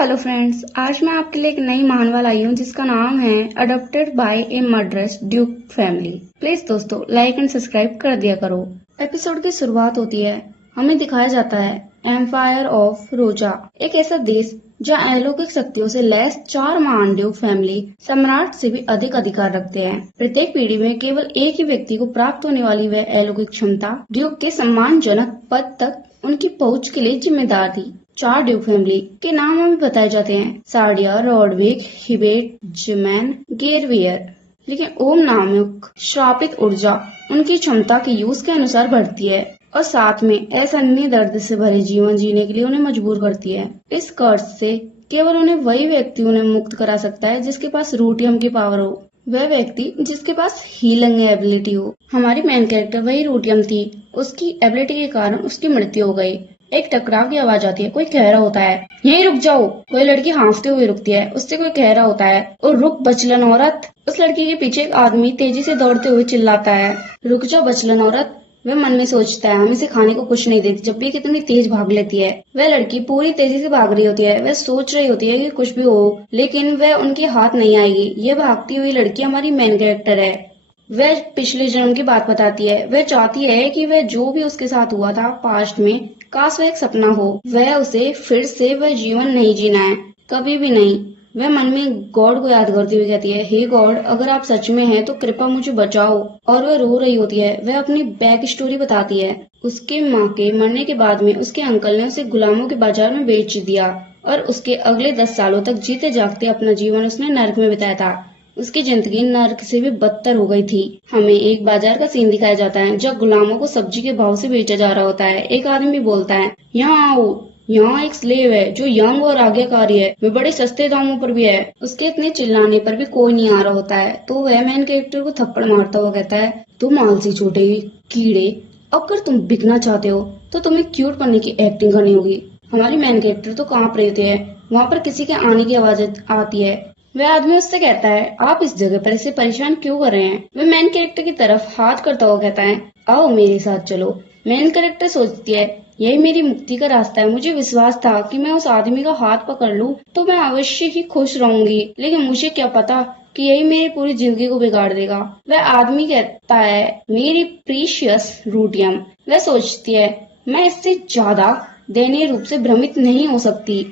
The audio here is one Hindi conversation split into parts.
हेलो फ्रेंड्स, आज मैं आपके लिए एक नई महानवाल आई हूँ जिसका नाम है adopted by A murderous Duke family. Please दोस्तों लाइक एंड सब्सक्राइब कर दिया करो। एपिसोड की शुरुआत होती है, हमें दिखाया जाता है एम्पायर ऑफ रोजा, एक ऐसा देश जहाँ अलौकिक शक्तियों से लैस 4 महान ड्यूक फैमिली सम्राट से भी अधिक अधिकार रखते हैं। प्रत्येक पीढ़ी में केवल एक ही व्यक्ति को प्राप्त होने वाली वह अलौकिक क्षमता ड्यूक के सम्मानजनक पद तक उनकी पहुंच के लिए जिम्मेदार थी। 4 ड्यूक फैमिली के नाम हमें बताए जाते हैं, सार्डिया, रॉडविक, हिबेट, जमैन, गेरवियर। लेकिन ओम नामक श्रापित ऊर्जा उनकी क्षमता के यूज के अनुसार बढ़ती है और साथ में असहनीय दर्द से भरे जीवन जीने के लिए उन्हें मजबूर करती है। इस कर्ज से केवल उन्हें वही व्यक्ति उन्हें मुक्त करा सकता है जिसके पास रूटियम की पावर हो, वह व्यक्ति जिसके पास हीलिंग एबिलिटी हो। हमारी मेन कैरेक्टर वही रूटियम थी। उसकी एबिलिटी के कारण उसकी मृत्यु हो गई। एक टकराव की आवाज आती है, कोई कह रहा होता है यहीं रुक जाओ। कोई लड़की हाँफते हुए रुकती है, उससे कोई कह रहा होता है और रुक बचलन औरत। उस लड़की के पीछे एक आदमी तेजी से दौड़ते हुए चिल्लाता है, रुक जाओ बचलन औरत। वह मन में सोचता है, हम इसे खाने को कुछ नहीं देती, जब भी कितनी तेज भाग लेती है। वह लड़की पूरी तेजी से भाग रही होती है, वह सोच रही होती है कि कुछ भी हो, लेकिन वह उनके हाथ नहीं आएगी। यह भागती हुई लड़की हमारी मेन कैरेक्टर है। वह पिछले जन्म की बात बताती है। वह चाहती है कि वह जो भी उसके साथ हुआ था पास्ट में, काश वह एक सपना हो। वह उसे फिर से वह जीवन नहीं जीना है, कभी भी नहीं। वह मन में गॉड को याद करती हुई कहती है, हे गॉड, अगर आप सच में हैं तो कृपया मुझे बचाओ। और वह रो रही होती है। वह अपनी बैक स्टोरी बताती है। उसके माँ के मरने के बाद में उसके अंकल ने उसे गुलामों के बाजार में बेच दिया और उसके अगले 10 सालों तक जीते जागते अपना जीवन उसने नर्क में बिताया था। उसकी जिंदगी नर्क से भी बदतर हो गई थी। हमें एक बाजार का सीन दिखाया जाता है जब गुलामों को सब्जी के भाव से बेचा जा रहा होता है। एक आदमी बोलता है, यहाँ आओ, यहाँ एक स्लेव है जो यंग और आज्ञाकारी है, वे बड़े सस्ते दामों पर भी है। उसके इतने चिल्लाने पर भी कोई नहीं आ रहा होता है तो वह मेन कैरेक्टर को थप्पड़ मारता हुआ कहता है, तुम आलसी छोटे कीड़े, अगर तुम बिकना चाहते हो तो तुम्हें क्यूट बनने की एक्टिंग करनी होगी। हमारी मेन कैरेक्टर तो कांप रही होती है। वहाँ पर किसी के आने की आवाज आती है। वह आदमी उससे कहता है, आप इस जगह पर इसे परेशान क्यों कर रहे हैं। वह मेन कैरेक्टर की तरफ हाथ करता हुआ कहता है, आओ मेरे साथ चलो। मेन कैरेक्टर सोचती है, यही मेरी मुक्ति का रास्ता है। मुझे विश्वास था कि मैं उस आदमी का हाथ पकड़ लूं तो मैं अवश्य ही खुश रहूंगी, लेकिन मुझे क्या पता कि यही मेरी पूरी जिंदगी को बिगाड़ देगा। वह आदमी कहता है, मेरी प्रीशियस रूटियम। वह सोचती है, मैं इससे ज्यादा दयनीय रूप से भ्रमित नहीं हो सकती।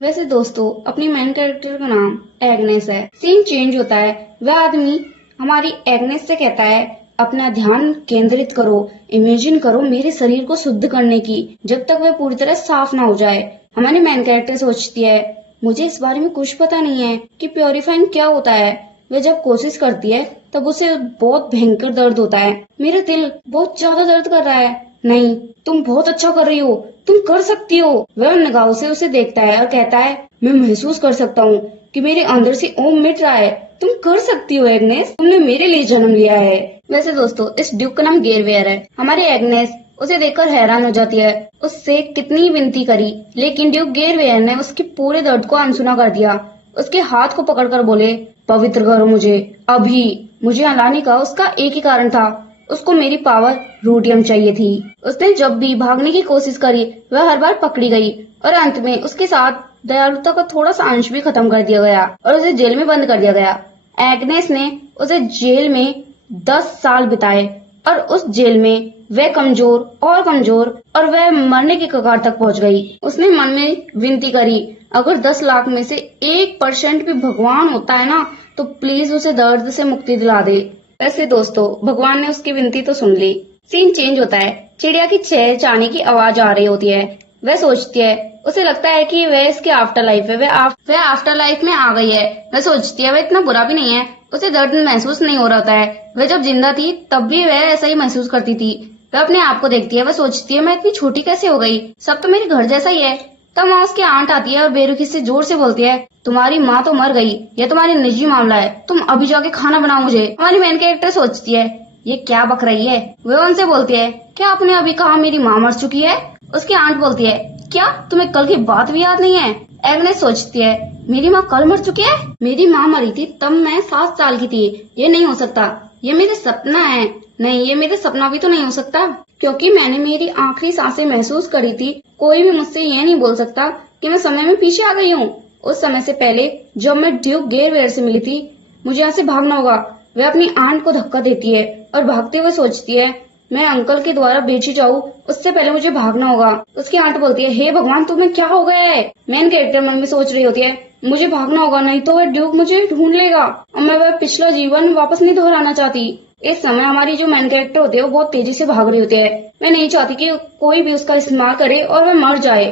वैसे दोस्तों, अपनी मेन कैरेक्टर का नाम एग्नेस है। सीन चेंज होता है। वह आदमी हमारी एग्नेस से कहता है, अपना ध्यान केंद्रित करो, इमेजिन करो मेरे शरीर को शुद्ध करने की, जब तक वह पूरी तरह साफ ना हो जाए। हमारी मेन कैरेक्टर सोचती है, मुझे इस बारे में कुछ पता नहीं है कि प्योरीफाइंग क्या होता है। वह जब कोशिश करती है तब उसे बहुत भयंकर दर्द होता है। मेरा दिल बहुत ज्यादा दर्द कर रहा है। नहीं, तुम बहुत अच्छा कर रही हो, तुम कर सकती हो। वह निगाहों से उसे देखता है और कहता है, मैं महसूस कर सकता हूँ कि मेरे अंदर से ओम मिट रहा है। तुम कर सकती हो एग्नेस, तुमने मेरे लिए जन्म लिया है। वैसे दोस्तों, इस ड्यूक का नाम गेरवेयर है। हमारी एग्नेस उसे देखकर हैरान हो जाती है। उससे कितनी विनती करी, लेकिन ड्यूक गेरवेयर ने उसके पूरे दर्द को अनसुना कर दिया। उसके हाथ को पकड़कर बोले, पवित्र करो मुझे अभी। मुझे हलाने का उसका एक ही कारण था, उसको मेरी पावर रूटियम चाहिए थी। उसने जब भी भागने की कोशिश करी वह हर बार पकड़ी गई और अंत में उसके साथ दयालुता का थोड़ा सा अंश भी खत्म कर दिया गया और उसे जेल में बंद कर दिया गया। एग्नेस ने उसे जेल में 10 साल बिताए और उस जेल में वह कमजोर और वह मरने के कगार तक पहुंच गई। उसने मन में विनती करी, अगर 10 लाख में से 1% भी भगवान होता है ना तो प्लीज उसे दर्द से मुक्ति दिला दे। वैसे दोस्तों, भगवान ने उसकी विनती तो सुन ली। सीन चेंज होता है। चिड़िया की चहचहाने की आवाज आ रही होती है। वह सोचती है, उसे लगता है कि वह इसके आफ्टर लाइफ है। वह आफ्टर लाइफ में आ गई है। वह सोचती है, वह इतना बुरा भी नहीं है, उसे दर्द महसूस नहीं हो रहा होता है। वह जब जिंदा थी तब भी वह ऐसा ही महसूस करती थी। वह अपने आप को देखती है। वह सोचती है, मैं इतनी छोटी कैसे हो गई, सब तो मेरे घर जैसा ही है। तब वहाँ उसकी आंट आती है और बेरुखी से जोर से बोलती है, तुम्हारी माँ तो मर गई, यह तुम्हारी निजी मामला है, तुम अभी जाके खाना बनाओ मुझे। हमारी मेन कैरेक्टर सोचती है, ये क्या बक रही है। वह उनसे बोलती है, क्या आपने अभी कहा मेरी माँ मर चुकी है। उसकी आंट बोलती है, क्या तुम्हें कल की बात भी याद नहीं है। एग्नेस सोचती है, मेरी माँ कल मर चुकी है। मेरी माँ मरी थी तब मैं 7 साल की थी। ये नहीं हो सकता, ये मेरे सपना है। नहीं, ये मेरे सपना भी तो नहीं हो सकता, क्योंकि मैंने मेरी आखिरी सांसें महसूस करी थी। कोई भी मुझसे ये नहीं बोल सकता कि मैं समय में पीछे आ गई हूँ। उस समय से पहले जब मैं ड्यूक गेरवेयर से मिली थी, मुझे यहाँ से भागना होगा। वह अपनी आंट को धक्का देती है और भागते हुए सोचती है, मैं अंकल के द्वारा बेची जाऊँ उससे पहले मुझे भागना होगा। उसकी आंट बोलती है, हे भगवान तुम्हें क्या हो गया है। मेन कैरेक्टर मन में सोच रही होती है, मुझे भागना होगा, नहीं तो वह ड्यूक मुझे ढूंढ लेगा और मैं वह पिछला जीवन वापस नहीं दोहराना चाहती। इस समय हमारी जो मेन कैरेक्टर होती है वो बहुत तेजी से भाग रही होती है। मैं नहीं चाहती कि कोई भी उसका इस्तेमाल करे और वह मर जाए।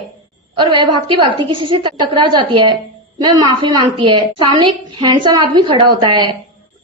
और वह भागती भागती किसी से टकरा जाती है। मैं माफी मांगती है। सामने एक हैंडसम आदमी खड़ा होता है।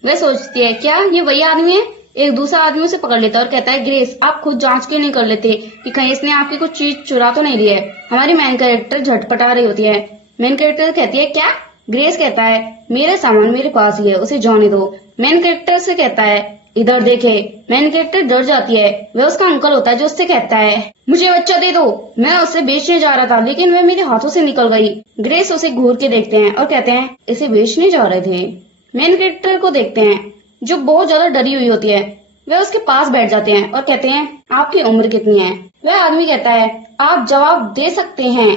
वह सोचती है, क्या ये वही आदमी है। एक दूसरा आदमी उसे पकड़ लेता है और कहता है, ग्रेस आप खुद जांच क्यों नहीं कर लेते कि कहीं इसने आपकी कुछ चीज चुरा तो नहीं ली है। हमारी मेन कैरेक्टर झटपटा रही होती है। मेन कैरेक्टर कहती है, क्या। ग्रेस कहता है, मेरा सामान मेरे पास ही है, उसे जाने दो। मेन कैरेक्टर से कहता है, इधर देखे। मेन कैरेक्टर डर जाती है। वह उसका अंकल होता है जो उससे कहता है, मुझे बच्चा दे दो। मैं उसे बेचने जा रहा था लेकिन वह मेरे हाथों से निकल गई। ग्रेस उसे घूर के देखते हैं और कहते हैं, इसे बेचने जा रहे थे। मेन कैरेक्टर को देखते हैं जो बहुत ज्यादा डरी हुई होती है। वह उसके पास बैठ जाते हैं और कहते हैं, आपकी उम्र कितनी है। वह आदमी कहता है, आप जवाब दे सकते हैं।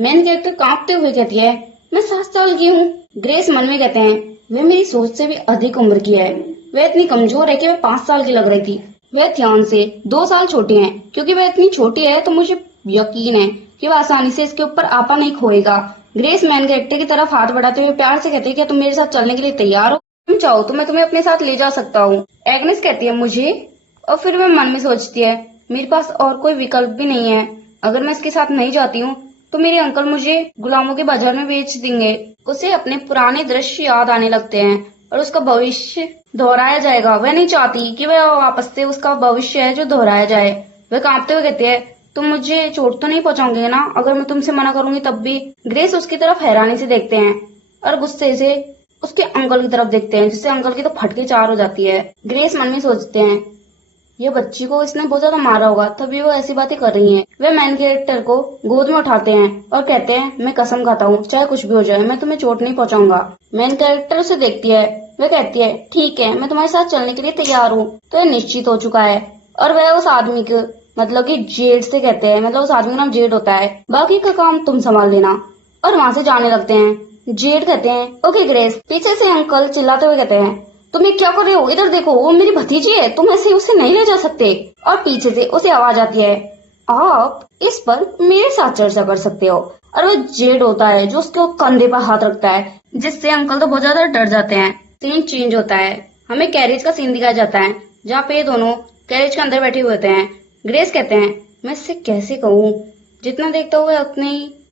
मेन कैरेक्टर कांपते हुए कहती है, मैं 7 साल की हूँ। ग्रेस मन में कहते हैं, वह मेरी सोच से भी अधिक उम्र की है। वह इतनी कमजोर है कि वह 5 साल की लग रही थी। वह ध्यान से 2 साल छोटी है। क्योंकि वह इतनी छोटी है तो मुझे यकीन है कि वह आसानी से इसके ऊपर आपा नहीं खोएगा। ग्रेस मैन कैरेक्टर की तरफ हाथ बढ़ाते हुए प्यार से कहती है, क्या तुम मेरे साथ चलने के लिए तैयार हो। तुम चाहो तो मैं तुम्हें अपने साथ ले जा सकता हूँ। एग्नेस कहती है, मुझे। और फिर वह मन में सोचती है, मेरे पास और कोई विकल्प भी नहीं है। अगर मैं इसके साथ नहीं जाती हूँ तो मेरे अंकल मुझे गुलामों के बाजार में बेच देंगे। उसे अपने पुराने दृश्य याद आने लगते हैं और उसका भविष्य दोहराया जाएगा। वह नहीं चाहती कि वह वापस से उसका भविष्य है जो दोहराया जाए। वह कांपते हुए कहती है, तुम मुझे चोट तो नहीं पहुंचाओगे ना। अगर मैं तुमसे मना करूंगी तब भी। ग्रेस उसकी तरफ हैरानी से देखते हैं और गुस्से से उसके अंकल की तरफ देखते हैं, जिससे अंकल की तो फटके 4 हो जाती है। ग्रेस मन में सोचते हैं, ये बच्ची को इसने बहुत ज्यादा मारा होगा तभी वो ऐसी बातें कर रही हैं। वे मैन कैरेक्टर को गोद में उठाते हैं और कहते हैं, मैं कसम खाता हूँ चाहे कुछ भी हो जाए मैं तुम्हें चोट नहीं पहुंचाऊंगा। मैन कैरेक्टर उसे देखती है। वह कहती है, ठीक है मैं तुम्हारे साथ चलने के लिए तैयार हूँ। तो यह निश्चित हो चुका है और वह उस आदमी को मतलब कि जेड से कहते हैं, मतलब उस आदमी का नाम जेड होता है, बाकी का काम तुम संभाल लेना। और वहां से जाने लगते हैं। जेड कहते हैं, ओके ग्रेस। पीछे से अंकल चिल्लाते हुए कहते हैं, तुम ये क्या कर रहे हो, इधर देखो वो मेरी भतीजी है, तुम ऐसे उसे नहीं ले जा सकते। और पीछे से उसे आवाज आती है, आप इस पर मेरे साथ चर्चा कर सकते हो। और वो जेड होता है जो उसके कंधे पर हाथ रखता है, जिससे अंकल तो बहुत ज्यादा डर जाते हैं। सीन चेंज होता है। हमें कैरेज का सीन दिखाया जाता है जहाँ पे ये दोनों कैरेज के अंदर बैठे हुए होते हैं। ग्रेस कहते हैं, मैं इससे कैसे कहूँ, जितना देखता हुआ अपने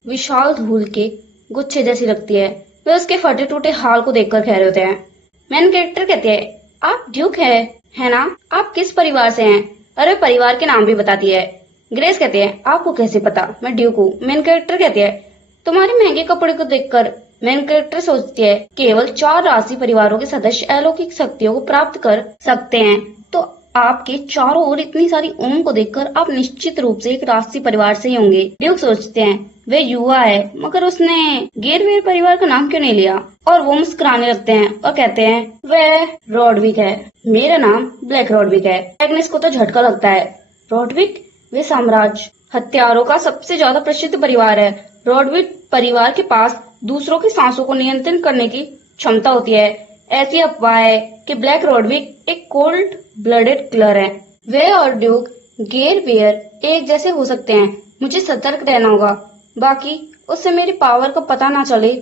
विशाल धूल के गुच्छे जैसी लगती है। वे उसके फटे टूटे हाल को देखकर कह रहे होते हैं। मैन कैरेक्टर कहते हैं, आप ड्यूक है ना, आप किस परिवार से हैं। अरे परिवार के नाम भी बताती है। ग्रेस कहते हैं, आपको कैसे पता मैं ड्यूक हूँ। मैन कैरेक्टर कहते हैं, तुम्हारे महंगे कपड़े को देखकर। मैन कैरेक्टर सोचती है, केवल 4 राशि परिवारों के सदस्य अलौकिक शक्तियों को प्राप्त कर सकते हैं, तो आपके चारों ओर इतनी सारी ऊन को देखकर आप निश्चित रूप से एक राशि परिवार से ही होंगे। ड्यूक सोचते हैं, वे युवा है मगर उसने गेरवेयर परिवार का नाम क्यों नहीं लिया। और वो मुस्कुराने लगते हैं और कहते हैं, वह रॉडविक है, मेरा नाम ब्लैक रॉडविक है। एग्नेस को तो झटका लगता है। रॉडविक वे साम्राज्य हथियारों का सबसे ज्यादा प्रसिद्ध परिवार है। रॉडविक परिवार के पास दूसरों की सांसों को नियंत्रित करने की क्षमता होती है। ऐसी अफवाह है कि ब्लैक रॉडविक एक कोल्ड ब्लडेड किलर है। वे और ड्यूक गेरवेयर एक जैसे हो सकते हैं। मुझे सतर्क रहना होगा, बाकी उससे मेरी पावर का पता ना चले।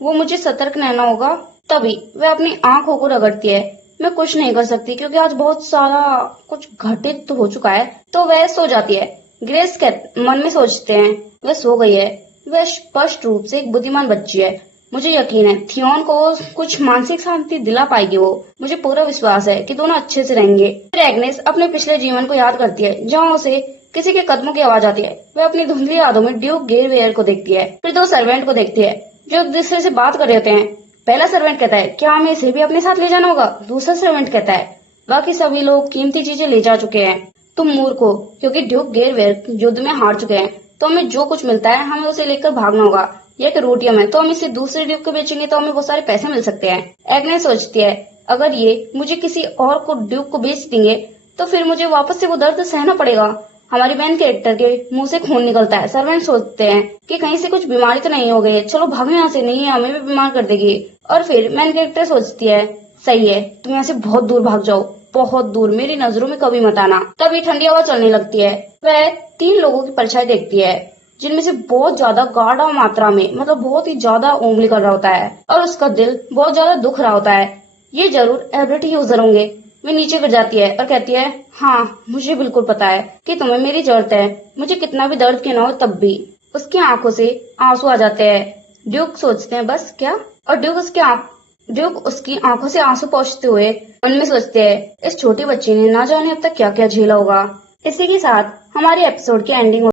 वो मुझे सतर्क रहना होगा। तभी वह अपनी आंखों को रगड़ती है। मैं कुछ नहीं कर सकती क्योंकि आज बहुत सारा कुछ घटित तो हो चुका है। तो वह सो जाती है। ग्रेस के मन में सोचते हैं, वह सो गई है। वह स्पष्ट रूप से एक बुद्धिमान बच्ची है। मुझे यकीन है थियोन को कुछ मानसिक शांति दिला पाएगी। वो मुझे पूरा विश्वास है कि दोनों अच्छे से रहेंगे। फिर एग्नेस अपने पिछले जीवन को याद करती है जहाँ उसे किसी के कदमों की आवाज आती है। वह अपनी धुंधली यादों में ड्यूक गेरवेयर को देखती है। फिर 2 सर्वेंट को देखती है जो एक दूसरे से बात कर रहे होते हैं। पहला सर्वेंट कहता है, क्या हमें इसे भी अपने साथ ले जाना होगा। दूसरा सर्वेंट कहता है, बाकी सभी लोग कीमती चीजें ले जा चुके हैं। तुम मूर्ख हो, क्योंकि ड्यूक गेरवेयर युद्ध में हार चुके हैं। तो हमें जो कुछ मिलता है हमें उसे लेकर भागना होगा। यह कि रोटियम है तो हम इसे दूसरे ड्यूक को बेचेंगे तो हमें बहुत सारे पैसे मिल सकते हैं। एग्नेस सोचती है, अगर ये मुझे किसी और को ड्यूक को बेच देंगे तो फिर मुझे वापस से वो दर्द सहना पड़ेगा हमारी बहन कैरेक्टर के मुंह से खून निकलता है। सर्वेंट सोचते हैं कि कहीं से कुछ बीमारी तो नहीं हो गई, चलो भागो यहाँ से, नहीं है हमें भी बीमार कर देगी। और फिर मेन कैरेक्टर सोचती है सही है, तुम यहाँ से बहुत दूर भाग जाओ, बहुत दूर, मेरी नजरों में कभी मत आना। तभी ठंडी हवा चलने लगती है। वह 3 लोगों की परछाई देखती है जिनमें से बहुत ज्यादा गाढ़ा मात्रा में, मतलब बहुत ही ज्यादा उंगली कर रहा होता है और उसका दिल बहुत ज्यादा दुख रहा होता है। ये जरूर एबिलिटी यूजर होंगे। वे नीचे गिर जाती है और कहती है हाँ, मुझे बिल्कुल पता है कि तुम्हें मेरी जरूरत है, मुझे कितना भी दर्द क्यों ना हो तब भी। उसकी आंखों से आंसू आ जाते हैं। ड्यूक सोचते हैं बस क्या, और ड्यूक उसकी आंखों से आंसू पोंछते हुए उनमें सोचते हैं इस छोटी बच्ची ने ना जाने अब तक क्या क्या झेला होगा। इसी के साथ हमारे एपिसोड की एंडिंग